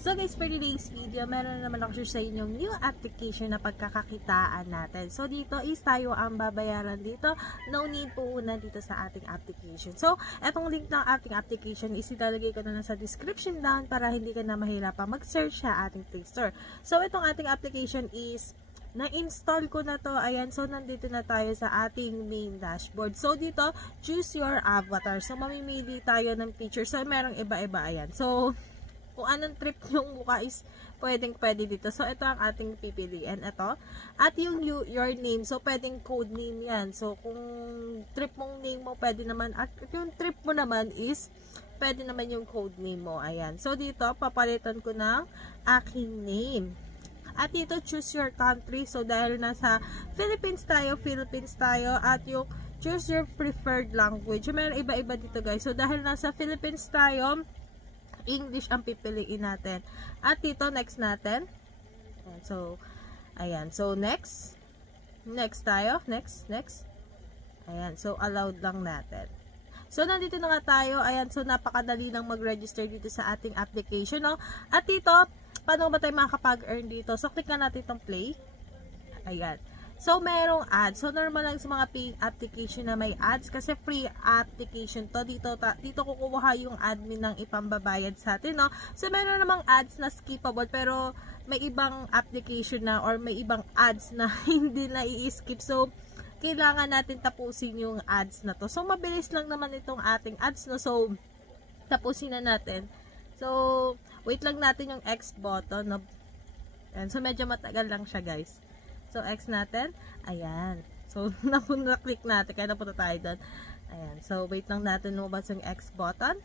So guys, for today's video, meron naman ako sa inyong new application na pagkakakitaan natin. So dito is tayo ang babayaran dito. No need po una dito sa ating application. So, etong link ng ating application is ilalagay ko na lang sa description down para hindi ka na mahirapan mag-search sa ating Play Store. So, itong ating application is na-install ko na to. Ayan, so nandito na tayo sa ating main dashboard. So dito, choose your avatar. So mamimili tayo ng picture. So merong iba-iba. Ayan. So kung anong trip yung mukha is pwede dito. So ito ang ating pipiliin. Ito. At yung your name. So pwedeng code name yan. So kung trip mong name mo, pwede naman. At yung trip mo naman is pwede naman yung code name mo. Ayan. So dito, papalitan ko ng aking name. At dito, choose your country. So, dahil nasa Philippines tayo. At yung choose your preferred language. So, meron iba-iba dito, guys. So, dahil nasa Philippines tayo, English ang pipiliin natin. At dito, next natin. So, ayan. So, next. Next tayo. Next. Ayan. So, allowed lang natin. So, nandito na nga tayo. Ayan. So, napakadali lang mag-register dito sa ating application, no? At dito, paano ba tayo makakapag-earn dito? So, click na natin itong play. Ayan. So, merong ads. So, normal lang sa mga paying application na may ads kasi free application to. Dito kukuha yung admin ng ipambabayad sa atin, no? So, meron namang ads na skippable pero may ibang application na or may ibang ads na hindi na i-skip. So, kailangan natin tapusin yung ads na to. So, mabilis lang naman itong ating ads, no? So, tapusin na natin. So, wait lang natin yung X button, no? Ayan. So, medyo matagal lang siya, guys. So, X natin. Ayan. So, na-click natin. Kaya napunta tayo doon. Ayan. So, wait lang natin lumabas yung X button.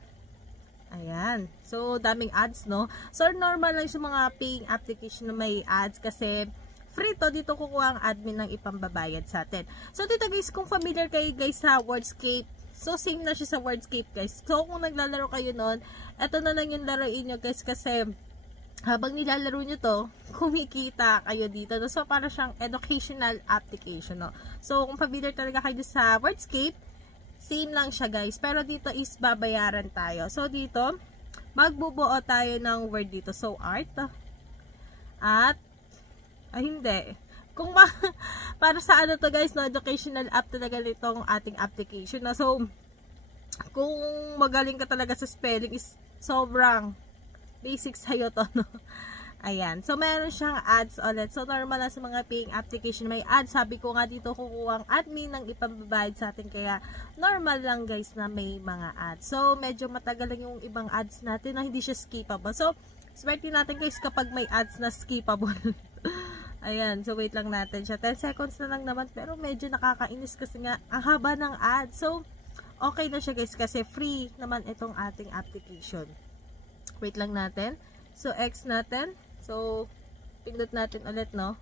Ayan. So, daming ads, no? So, normal lang sa mga paying application na may ads kasi free to. Dito kukuha ang admin ng ipambabayad sa atin. So, dito guys, kung familiar kayo guys sa Wordscape, so, same na siya sa Wordscape, guys. So, kung naglalaro kayo nun, eto na lang yung laruin nyo, guys, kasi habang nilalaro nyo to, kumikita kayo dito. No? So, para siyang educational application, no? So, kung familiar talaga kayo sa Wordscape, same lang siya, guys. Pero dito is babayaran tayo. So, dito, magbubuo tayo ng word dito. So, art. At, hindi. Kung para sa ano to guys, no, educational app talaga nitong ating application. No? So, kung magaling ka talaga sa spelling is sobrang basic sa'yo to, no? Ayan. So, meron siyang ads ulit. So, normal na sa mga paying application may ads. Sabi ko nga dito, kukuha ang admin ng ipambabayad sa atin. Kaya, normal lang guys na may mga ads. So, medyo matagal lang yung ibang ads natin na hindi siya skippable. So, swerte natin guys kapag may ads na skippable. Ayan. So, wait lang natin siya. 10 seconds na lang naman. Pero, medyo nakakainis kasi nga, ang haba ng ads. So, okay na siya guys kasi free naman itong ating application. Wait lang natin. So, X natin. So, pindot natin ulit, no?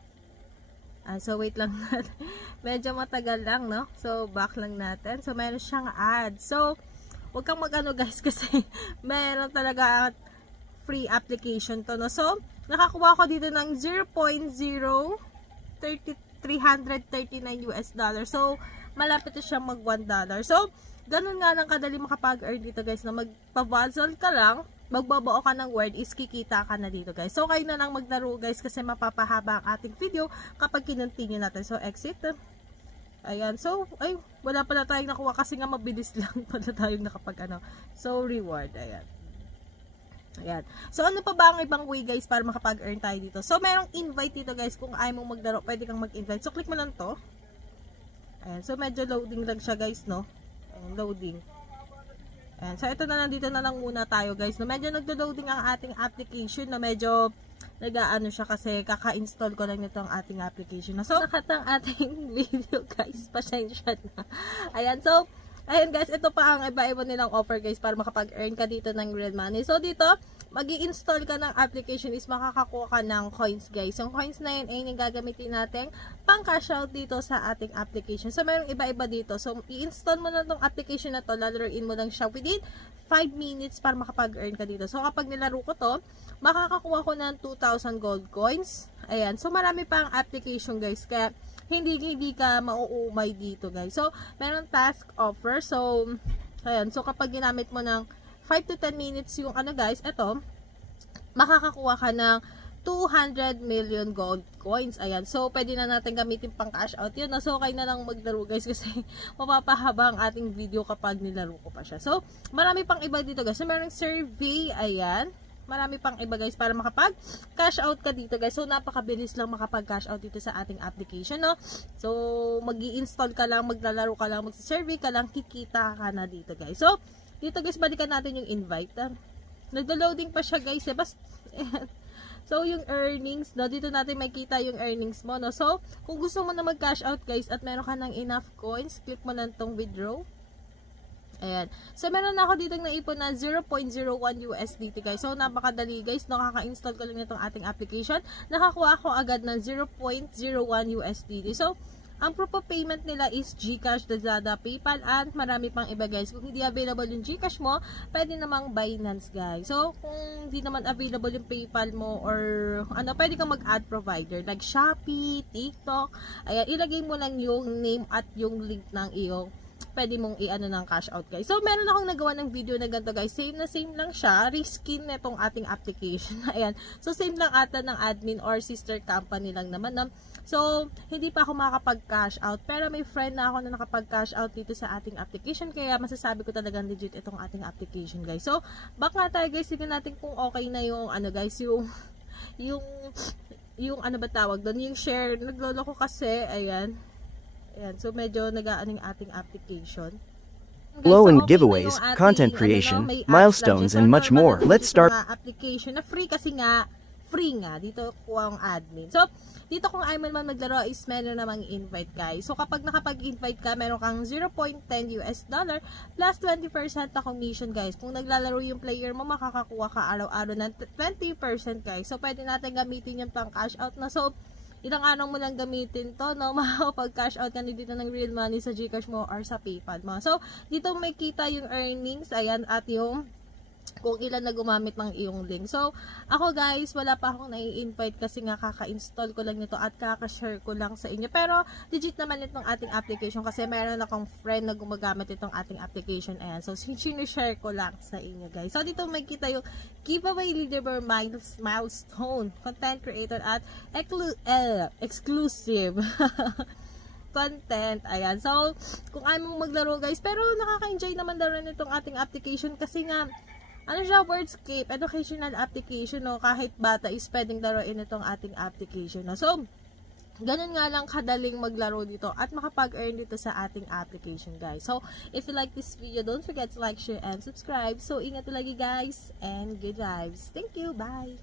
So, wait lang natin. Medyo matagal lang, no? So, back lang natin. So, meron siyang ad. So, huwag kang mag-ano, guys, kasi meron talaga free application to, no? So, nakakuha ko dito ng 0.0339 US dollar. So, malapit na siya mag $1. So, ganun nga lang kadali makapag-earn dito, guys, na magpa-puzzle ka lang, magbabuo ka ng word, is kikita ka na dito, guys. So, kayo na lang maglaro, guys, kasi mapapahaba ang ating video kapag kinontinue natin. So, exit. Ayan. So, ay, wala pala tayong nakuha kasi nga mabilis lang pala tayong nakapag ano. So, reward. Ayan. Ayan. So, ano pa ba ang ibang way, guys, para makapag-earn tayo dito? So, merong invite dito, guys. Kung ayaw mong maglaro, pwede kang mag-invite. So, click mo lang to. Ayan. So, medyo loading lang siya, guys, no? Ayan, loading. Ayan. So, ito na lang, dito na lang muna tayo, guys. No, medyo nagdo-loading ang ating application, no? Medyo nag-aano siya kasi kaka-install ko lang nito ang ating application. No? So, nakatang ating video, guys. Pasensya na. Ayan. So, ayan, guys. Ito pa ang iba-iba nilang offer, guys, para makapag-earn ka dito ng real money. So, dito, mag-i-install ka ng application is makakakuha ka ng coins, guys. Yung coins na yun ay yung gagamitin natin pang cash out dito sa ating application. So, mayroong iba-iba dito. So, i-install mo na itong application na to, lalaroin mo lang siya within 5 minutes para makapag-earn ka dito. So, kapag nilaro ko to, makakakuha ko ng 2,000 gold coins. Ayan. So, marami pang application, guys. Kaya, hindi ka mauumay dito, guys. So, meron task offer. So, ayan. So, kapag ginamit mo ng 5 to 10 minutes yung ano, guys, ito, makakakuha ka ng 200 million gold coins. Ayan. So, pwede na natin gamitin pang cash out yun. No? So, okay na lang maglaro guys kasi mapapahaba ang ating video kapag nilaro ko pa siya. So, marami pang iba dito guys. So, merong survey. Ayan. Marami pang iba guys para makapag cash out ka dito guys. So, napakabilis lang makapag cash out dito sa ating application. No? So, mag-i-install ka lang, maglalaro ka lang, mag-survey ka lang, kikita ka na dito guys. So, dito guys, balikan natin yung invite. Nagdo-loading pa siya guys. So, yung earnings, no, dito natin makita yung earnings mo, no. So, kung gusto mo na mag-cash out, guys, at meron ka ng enough coins, click mo na itong withdraw. Ayan. So, meron na ako dito naipon na 0.01 USDT, guys. So, napakadali, guys. Nakaka-install ko lang itong ating application. Nakakuha ako agad ng 0.01 USDT. So, ang proof of payment nila is GCash, Lazada, PayPal, at marami pang iba guys. Kung hindi available yung GCash mo, pwede namang Binance guys. So, kung hindi naman available yung PayPal mo or ano, pwede kang mag-add provider like Shopee, TikTok. Ayan, ilagay mo lang yung name at yung link ng iyong pwede mong i-ano ng cash out guys. So, meron akong nagawa ng video na ganito guys. Same na same lang siya. Reskin na itong ating application. Ayan. So, same lang ata ng admin or sister company lang naman. So, hindi pa ako makakapag-cash out. Pero may friend na ako na nakapag-cash out dito sa ating application. Kaya masasabi ko talagang legit itong ating application guys. So, back nga tayo guys. Tignan natin kung okay na yung ano guys. Yung ano ba tawag doon? Yung share. Nagloloko kasi. Ayan. Ayan, so medyo nag-aaning ating application. Flow and giveaways, content creation, milestones, and much more. Let's start. Application na free kasi nga, free nga. Dito ko ang admin. So, dito kung ayaw man maglaro is meron namang invite guys. So, kapag nakapag-invite ka, meron kang 0.10 US dollar plus 20% na commission guys. Kung naglalaro yung player mo, makakakuha ka araw-araw ng 20% guys. So, pwede natin gamitin yung pang cash out na. So, ilang araw mo lang gamitin to, no? Makakapag-cash out ka dito ng real money sa GCash mo or sa PayPal mo. So, dito may kita yung earnings, ayan, at yung kung ilan na gumamit ng iyong link. So, ako guys, wala pa akong nai-invite kasi nga kaka-install ko lang nito at kaka-share ko lang sa inyo. Pero, legit naman itong ating application kasi meron akong friend na gumagamit itong ating application. Ayan. So, sinishare ko lang sa inyo guys. So, dito may kita yung giveaway leaderboard milestone, content creator at exclusive content. Ayan. So, kung ayaw mong maglaro guys, pero nakaka-enjoy naman laro nitong ating application kasi nga ano siya, Wordscape, educational application, no? Kahit bata is pwedeng laruin itong ating application, no? So, ganun nga lang kadaling maglaro dito at makapag-earn dito sa ating application, guys. So, if you like this video, don't forget to like, share, and subscribe. So, ingat lagi, guys, and good vibes. Thank you. Bye!